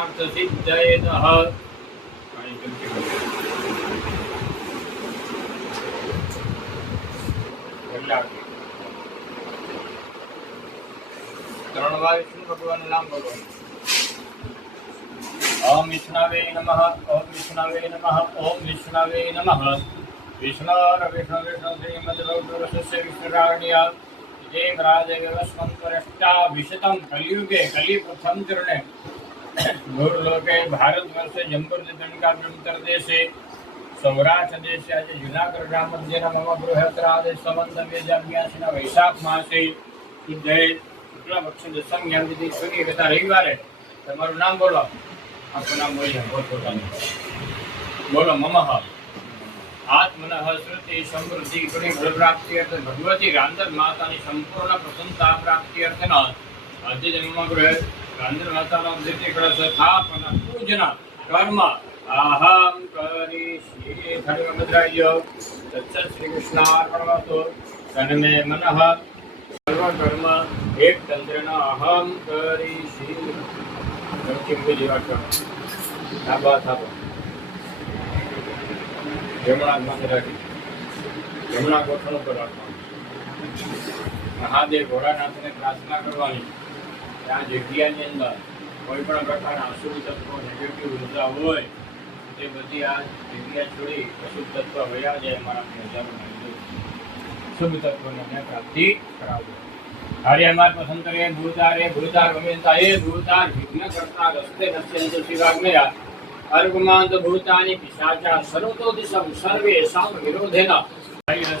पुरुषार्थ सिद्धये नमः। त्रण बार विष्णु भगवान नाम बोलो। ओम विष्णवे नमः, ओम विष्णवे नमः, ओम विष्णवे नमः। विष्णु विष्णु विष्णु श्रीमद् विष्णुराण्य देवराज व्यवस्वंतरष्टा विशतम कलियुगे कलि प्रथम चरणे भूर्लोके भारतवर्षे जम्बूद्वीपका ब्रह्मदेशे सौराष्ट्र देशे आज जूनागढ़ मध्य मम बृहत्राद संवत 2082 वैशाख मासे शुद्धे शुक्ल पक्ष दशम याम तिथि सूर्य गता रविवारे तमाરું નામ બોલો આપનું નામ બોલો બોલો મમઃ आत्मनः श्रुति समृद्धि गुणी फल प्राप्ति अर्थ भगवती रांदर माता की संपूर्ण प्रसन्नता प्राप्ति अर्थ अद्य जन्म गृह रांदर माता द्वितीय कलश स्थापन पूजन कर्म अहम करिष्ये धर्मभद्राय तत्सत् श्री कृष्णार्पणमस्तु तन्मे मनः सर्व कर्म एक तंत्रेण अहम करिष्ये किम जीवाट बात जमणा माथे राखी जमणा गोठण पर રાખવાનું મહાદેવ ભોળાનાથને પ્રાર્થના કરવાની આ જગ્યાની અંદર કોઈ પણ પ્રકારના અશુભ તત્વો નેગેટિવ ઉર્જા હોય તે બધી આ જગ્યા છોડી અશુભ તત્વ વયા જાય અમારા પ્રજાનો શુભ તત્વોને પ્રાપ્તિ કરાવજો કાર્યમાર પસંદ કરે ભૂતારે ભૂતાર ગમેતા એ ભૂતાર વિઘ્ન કરતા રસ્તે નશ્યંત શિવાગ્નયા अर्गमांत भूतानि पिशाचा सर्वतो दिशं सर्वेषां विरोधेन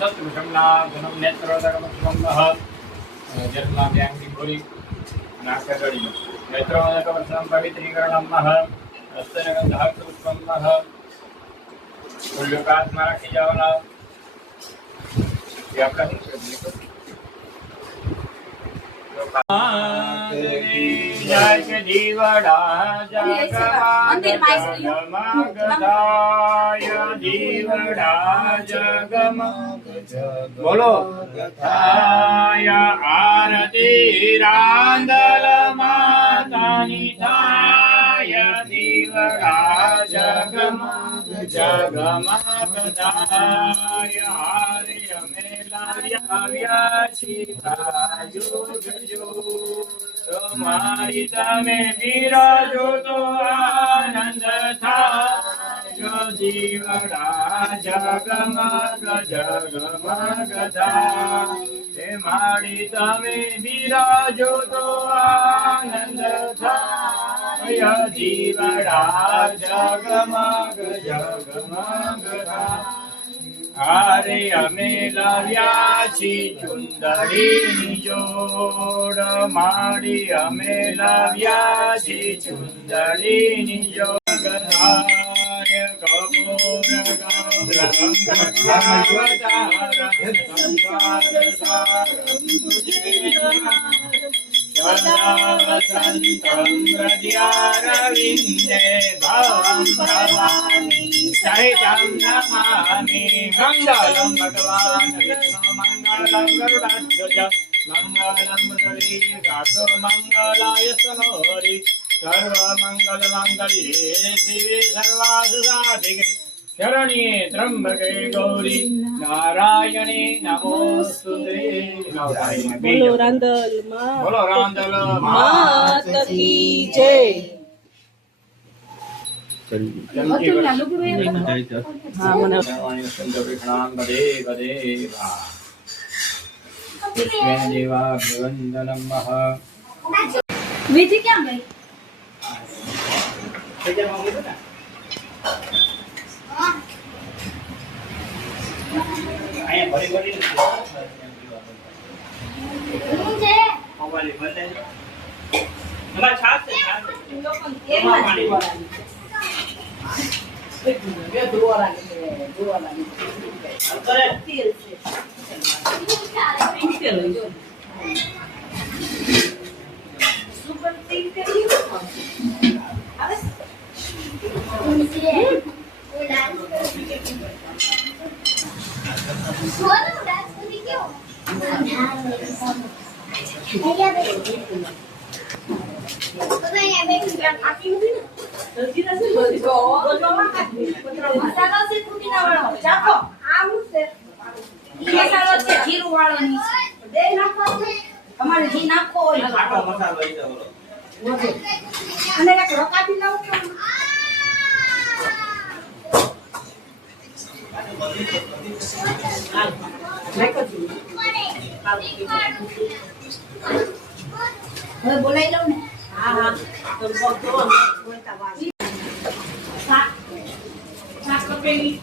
शत्रुषम्ना धनं नेत्रोदकमस्वम्नः जन्मा व्यांगी भूरि नाकगणि नेत्रोदकवर्षं पवित्रीकरणम्नः हस्तनगन्धः पुष्पम्नः उल्लुकात्मा राखी जावला ये आपका जय जीवड़ा जगमगदाय जीवड़ा जगमग बोलो गदाय आरती रांदल मातानी थाय जीवड़ा जगमग जगमगदाय आर्य मेलाया सीतायो तुम्हारी तमे विराजो तो आनंद थायो जीवड़ा जगमग जगमग थाय मारी तमे विराजो तो आनंद थायो जीवड़ा जगमग जगमग थाय आरे अमे लाव्या छी चुंदड़ी जोड़ मारी अमे लाव्या छी चुंदड़ी जोड़ गदाय कपूर वसंतं हृदयारविन्दे भवं भवानी सहितं नमामि मङ्गलं भगवान् विष्णु मङ्गलं गरुडाध्वज मङ्गलं मुरलीधरो मङ्गलाय सनोरि सर्वमङ्गलमङ्गल्ये शिवे सर्वार्थसाधिके शरण्ये त्र्यंबके गौरी नारायणे नमोस्तुते। बोलो रांदल मात की जय। विधि क्या गई आया बड़ी बड़ी मुझे मोबाइल बताइए हमारा छाप से छाप एक पानी वाला ये दो वाला करे तेल से सुपर तेल के लिए अब मुझे वो डांस बोलो डांस करी क्यों भैया बैठ મસાલો છે પુદીના વાળો ચાખો આ હું છે ઈ મસાલો છે જીરું વાળો ની છે બે નાખો છે તમારે જી નાખો હોય આખો મસાલો ઈ તો બોલો અને એક રોકાતી લાવું કે હવે બોલાઈ લઉં ને શાક કપેલી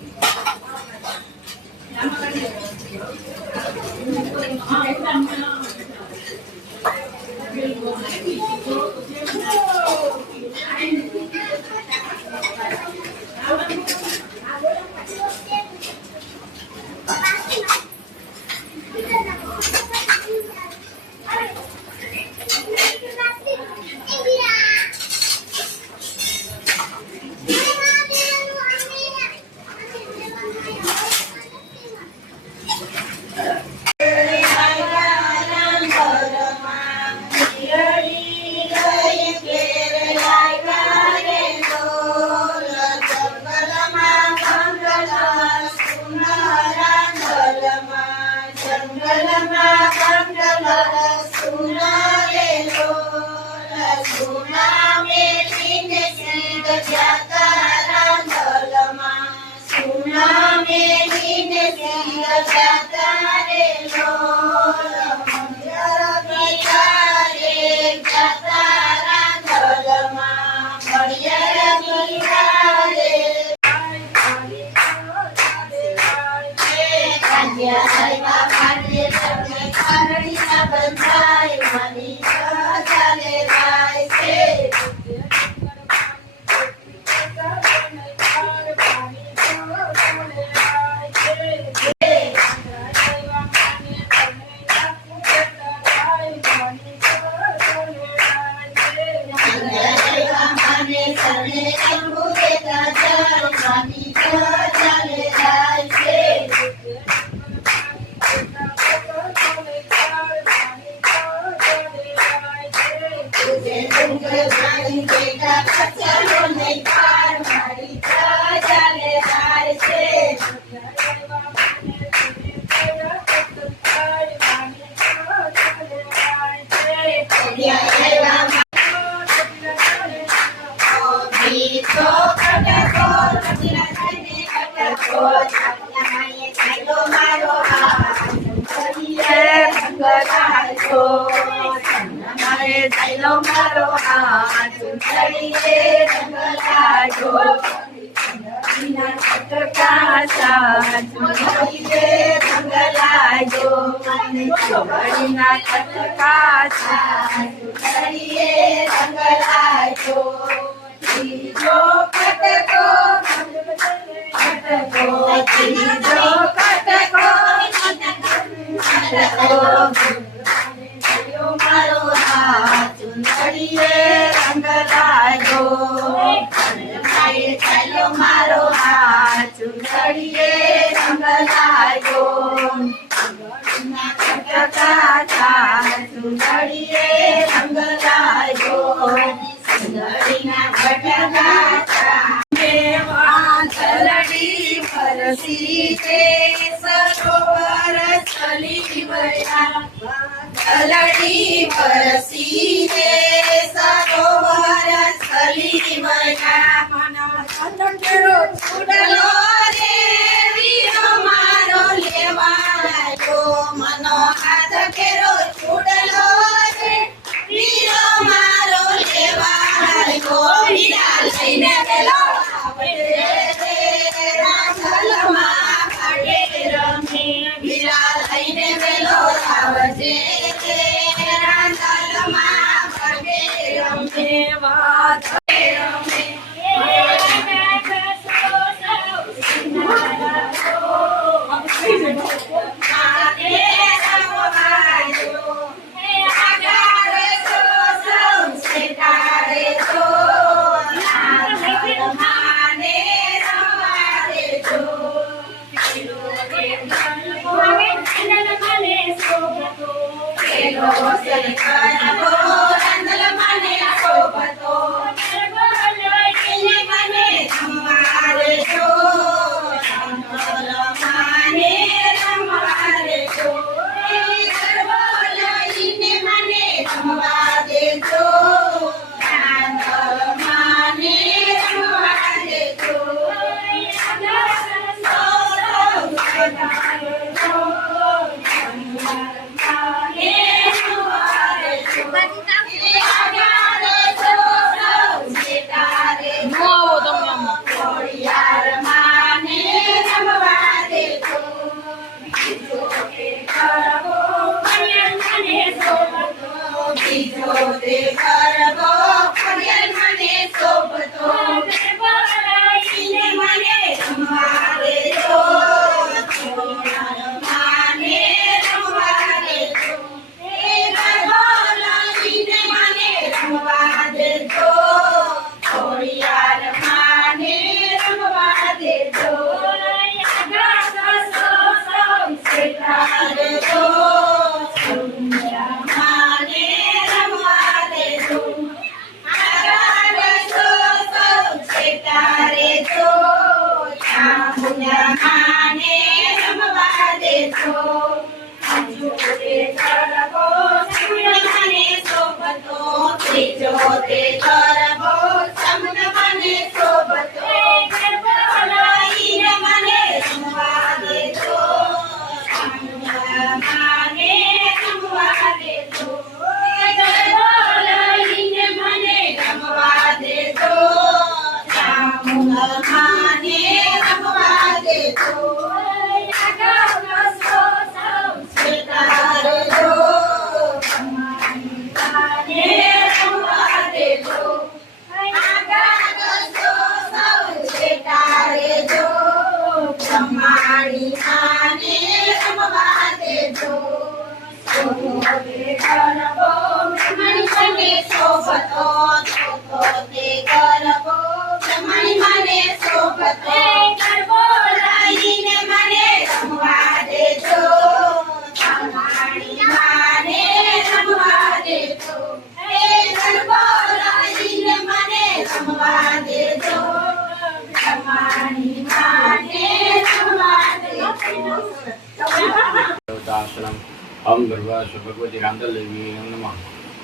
ओम दुर्वास भगवती रांदलदेवी नमः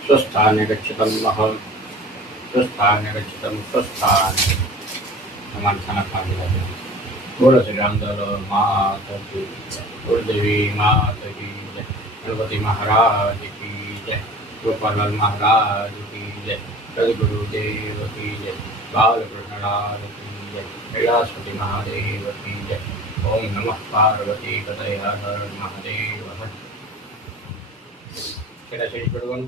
स्वस्थाने गच्छतं मह स्वस्थाने गच्छतं स्वस्थान हमारे खाना खा के जाते हैं बोलो श्री रामदल माता की गुरुदेवी माता की जय गणपति महाराज की जय गोपाल महाराज की जय सदगुरुदेव की जय बालकृष्ण लाल की जय कैलाशपति महादेव की जय ओम नमः पार्वती पतये हर हर महादेव हर. Kita sini berdua.